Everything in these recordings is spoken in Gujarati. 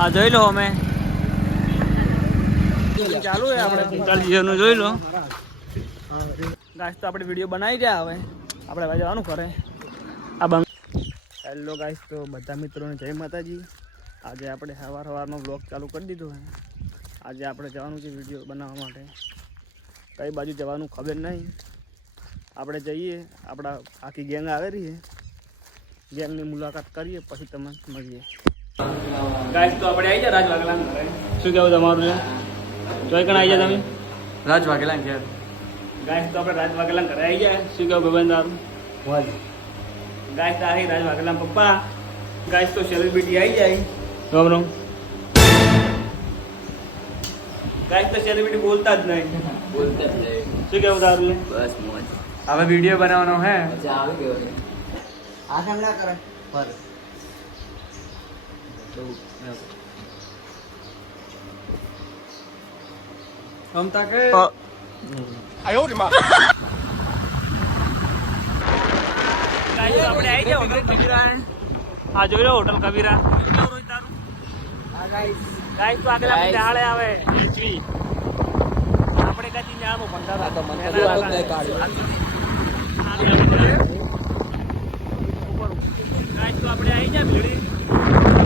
આ જોઈ લો અમે ચાલુ છે આપણે 45 નું જોઈ લો ગાઈસ. તો આપણે વિડીયો બનાવી રહ્યા હવે આપણે હવે જવાનું કરે આ બંગ. હેલો ગાઈસ, તો બધા મિત્રોને જય માતાજી. આજે આપણે સવારનો બ્લોગ ચાલુ કરી દીધો છે. આજે આપણે જવાનું છે વિડીયો બનાવવા માટે. કઈ બાજુ જવાનું ખબર નહીં. આપણે જઈએ, આપણા આખી ગેંગ આવેલી છે, ગેંગની મુલાકાત કરીએ પછી તમને મળીએ. ગાઈસ તો આપણે આવી જાય રાજ વાઘેલા ઘરે. શું કહેવું તમારું છે? જોઈ કણ આવી જાય તમે રાજ વાઘેલા ઘેર. ગાઈસ તો આપણે રાજ વાઘેલા ઘરે આવી જાય. શું કહેવું ભાઈબંધ તારું? ગાઈસ તો આવી રાજ વાઘેલા પપ્પા. ગાઈસ તો સેલિબ્રિટી આવી જાય. બરાબર. ગાઈસ તો સેલિબ્રિટી બોલતા જ નહીં. શું કહેવું તારું? બસ મોજ. હવે વિડીયો બનાવવાનો હે. આ કામ ના કરે પર हम ताके આયો રે માં. ગાઈસ આપણે આવી ગયા હોટલ કબીરા. આ જોઈ લો હોટલ કબીરા. આ ગાઈસ ગાઈસ તો આગળ આપણે હાળે આવે એચવી. આપણે કાચી ને આમો ભંડારા તો મને તો નહીં કાઢ્યો. ગાઈસ તો આપણે આવી ગયા ભીડી.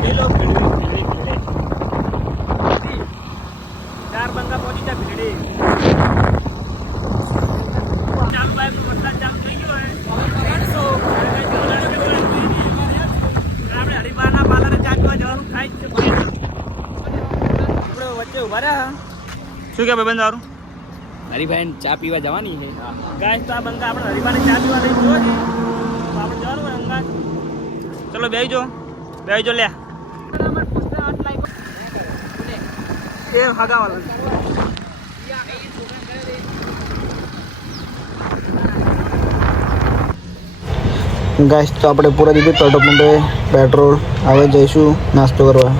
એ લો ભીડી. ચાર બંગા પહોંચી જાય ભીડી. ચાલુ ભાઈ વરસાદ ચાલુ થઈ ગયો હે. આપણે હરિબાના પાલરે ચાચવા જવાનું થાય છે. આપણે વચ્ચે ઉભા રહ્યા. શું કે ભાઈ બંધ તારું? હરીભાઈ ચા પીવા જવાની છે. ગાઈસ તો આ બંગા આપણે હરિબાને ચા પીવા લઈ ગયો છે. તો આપણે જવાનું હોય અંગા. ચલો બેહીજો લે. એ હગાવાલા ગાઈસ તો આપણે પૂરા દીધું પેટ્રોલ પંપે પેટ્રોલ. હવે જઈશું નાસ્તો કરવા.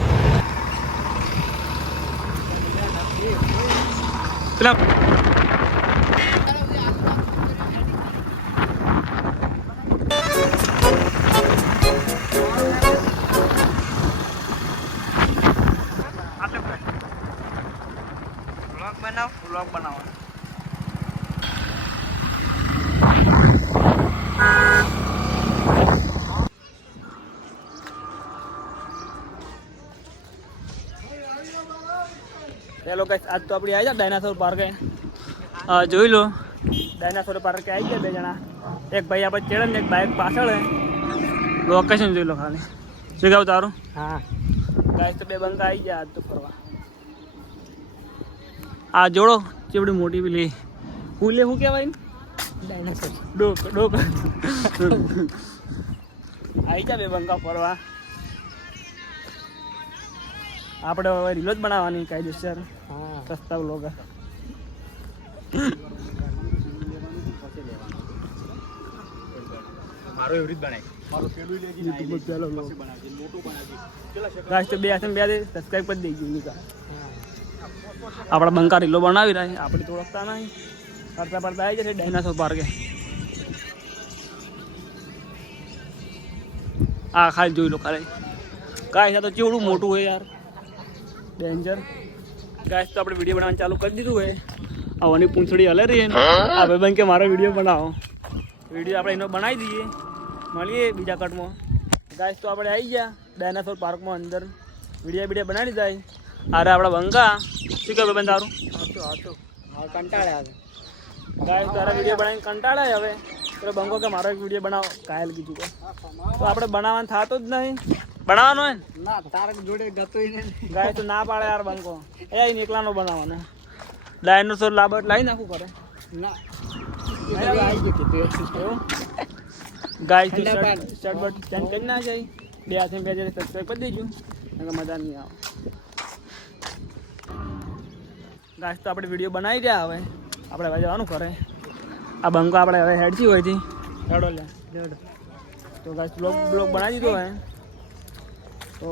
પેલા વ્લોગ બનાવો. ચલો ગાઈસ, આજ તો આપણી આવી જાય ડાયનાસોર પાર્કે. જોઈ લો ડાયનાસોર પાર્કે આવી ગયા બે જણા. એક ભાઈ આપણે ચેડે ને એક બાઇક પાછળ હે. લોકેશન જોઈ લો ખાલી. શું કહું તારું? હા ગાઈસ તો બે બંકા આવી ગયા આજ તો ફરવા. આ જોડો ચેવડી મોટી પેલી ફૂલે શું કહેવાય? ડાયનાસોર ડોક આવી જા બે બંકા ફરવા. આપણે હવે રીલો જ બનાવવાની કાયદેસર. હા સસ્તા લોગ. મારો એવરી જ બનાય. ગાઈસ તો બે હાથે બે સબસ્ક્રાઈબ કરી દેજો. નિકા આપણા બંકા રીલો બનાવી રહ્યા. આપણે તો ઓળખતા નહીં. ફરતા ફરતા આવી જશે ડાયનાસોર પાર્કે. આ ખાલી જોઈ લો ખાલી. ગાઈસ આ તો ચેવડું મોટું હોય યાર, ડેન્જર. ગાઈસ તો આપણે વિડીયો બનાવવાનું ચાલુ કરી દીધું હોય. આવવાની પૂંછડી હલે રહી. આ ભાઈ કે મારો વિડીયો બનાવો. વિડીયો આપણે એનો બનાવી દઈએ. મળીએ બીજા કટમાં. ગાઈસ તો આપણે આવી ગયા ડાયનાસોર પાર્કમાં અંદર. વિડીયો બનાવી જાય. અરે આપણા બંકા. શું કહે ભાઈ તારું? હા કંટાળ્યા છે. ગાઈસ તારા વિડીયો બનાવીને કંટાળાય હવે. તો બંકો કે મારો એક વિડીયો બનાવો. કાયલ કીધું કે તો આપણે બનાવવાનું થતું જ નહીં. બનાવવાનું હોય ને ના તારક જોડે ગતોય નહીં. ગાય તો ના પાડે યાર બંકો. એ એકલાનો બનાવવાનો. ડાયનોસોર લાબટ લાવી નાખવું કરે. ના આવી ગયું ગાય શર્ટ બટ ચેન્જ કરી ના જાય. બે હાથે બે જયારે સબસ્ક્રાઈબ કરી દેજો. મજા નહીં આવે. ગાય તો આપણે વિડીયો બનાવી રહ્યા. હવે આપણે હવે જવાનું કરે. આ બંકો આપણે હવે હેડથી હોય થી હેડો લે તો ગાય બ્લોગ બનાવી દીધો હે. તો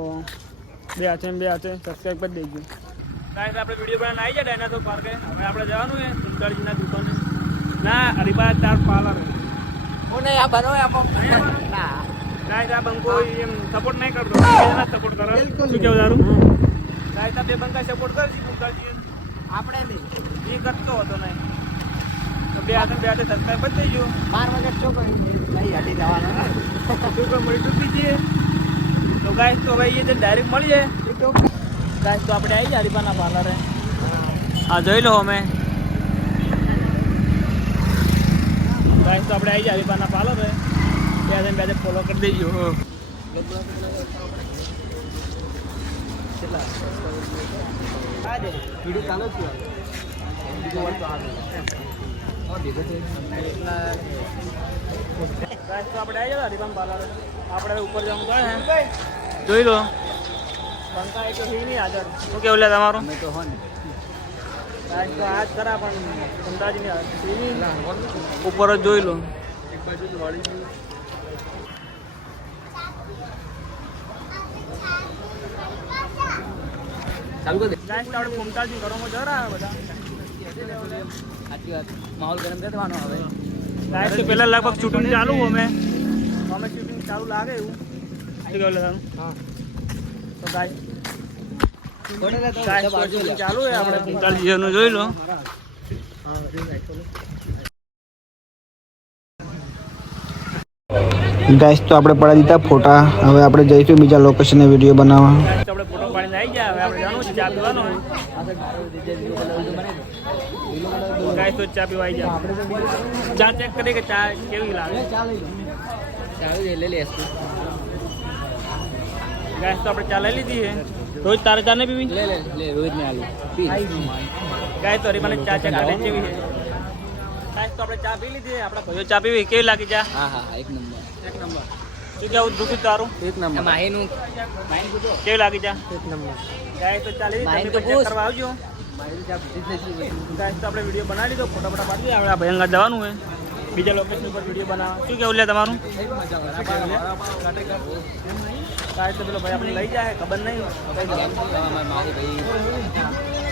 બે હાથે સબસ્ક્રાઈબ કરી દેજો. ગાઈસ આપણે વિડીયો બનાવીને આવી જાય ડાયનાસોર પાર્કે. હવે આપણે જવાનું છે કુંતાળજીના દુકાને. ના હરિબા ચાર પાર્લર. કોને આ બનો ના ગાઈસ આ બંકો એમ સપોર્ટ નહીં કરતો. સપોર્ટ કરો. શું કેવું તારું? ગાઈસ આ બે બંકા સપોર્ટ કરજી મુંકાજી આપણે બી એ કરતો હતો નહીં તો બે હાથે સબસ્ક્રાઈબ બતાવી ગયો 12 વાગે છોકરી નહીં હટી જવાનું શું કોઈ મળી તૂટી જઈએ તો ગાઈસ તો હવે એ ડાયરેક્ટ મળીએ ગાઈસ તો આપણે આવી જાય હરીફાના પાર્લરે હા જોઈ લો અમે ગાઈસ તો આપણે આવી જાય હરીફાના પાર્લરે બે ફોલો કરી દેજો વિડીયો ચાલુ છે ગાઈસ તો આપણે આવી જાય હરીફાના પાર્લરે આપણે ઉપર જવાનું કહે જોઈ લો બંકા એક હી નહીં હાજર શું કેવું લે તમારું અમે તો હો ને ગાઈસ તો આજ ખરા પણ અંદાજ નહીં ઉપર જ જોઈ લો એક બાજુ જ વાળી ગયું ચાલુ કરી દે ગાઈસ તો આપણે મુમતાજી ઘરોમાં જરા બધા સાચી વાત માહોલ ગરમ કરી દેવાનો હવે ગાઈસ તો પહેલા લગભગ શૂટિંગ ચાલુ અમે શૂટિંગ ચાલુ લાગે એવું શું કેવું લે તમે હા તો ગાઈસ થોડે લે તો ગાઈસ તો shooting ચાલુ છે આપણે મુમતાજી નું જોઈ લો હા રીંગ રાખો ગાઈસ તો આપણે પડાવી દીધા ફોટા હવે આપણે જઈશું બીજા લોકેશને વિડીયો બનાવવા ગાઈસ તો આપણે ફોટો પાડીને આવી ગયા હવે આપણે જાણવું છે ચા પીવાનો ગાઈસ તો ચા પીવા આવી ગયા ચા ચેક કરી કે ચા કેવી લાગે ચાલુ લે લે ગાઈસ તો આપણે ચા લઈ લીધી છે રોજ તારે ચા નહીં પીવી લે લે લે રોજ ને આલુ પી ગાઈસ તો હરીફાને ચા ચેક કરી કેવી છે ગાઈસ તો આપણે ચા પી લીધી આપણા ભાઈઓ ચા પીવી કેવી લાગી ચા હા હા એક નંબર શું કેવું દુઃખી તારું એક નંબર માહીનું માહીન પૂછો કેવી લાગી ચા એક નંબર ગાઈસ તો ચાલી માહિતી તમે તો ચેક પૂછ. કરવા આવજો માહીનું ચા પીધી જ નથી ગાઈસ તો આપણે વિડીયો બનાવી લીધો ફોટા ફોટા પાડી દીધા હવે આ ભયંકર જવાનું હોય બીજા લોકેશન ઉપર વિડીયો બનાવવા શું કેવું લે તમારું ગાઈસ તો પેલો ભાઈ આપણે લઈ જાય ખબર નહીં મારી ભાઈ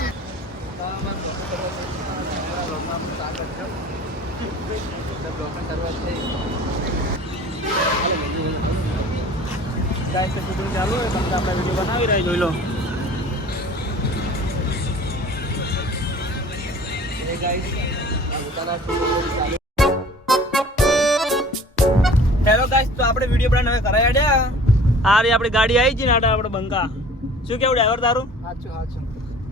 ગાઈસ તો શૂટિંગ ચાલુ હોય પણ આપણે વિડીયો બનાવી રહ્યા જોઈ લો હેલો ગાઈસ તો આપણે વિડીયો બનાવીને હવે કરાઈ આડ્યા આ રે આપણી ગાડી આવી છે ને આડા આપણે બંકા શું કેવું ડ્રાઈવર તારું સાચું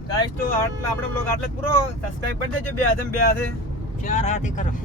ગાઈસ તો આટલા આપણે બ્લોગ આટલે જ પૂરો સબસ્ક્રાઇબ કરી દેજો બે હાથે ચાર હાથી કરો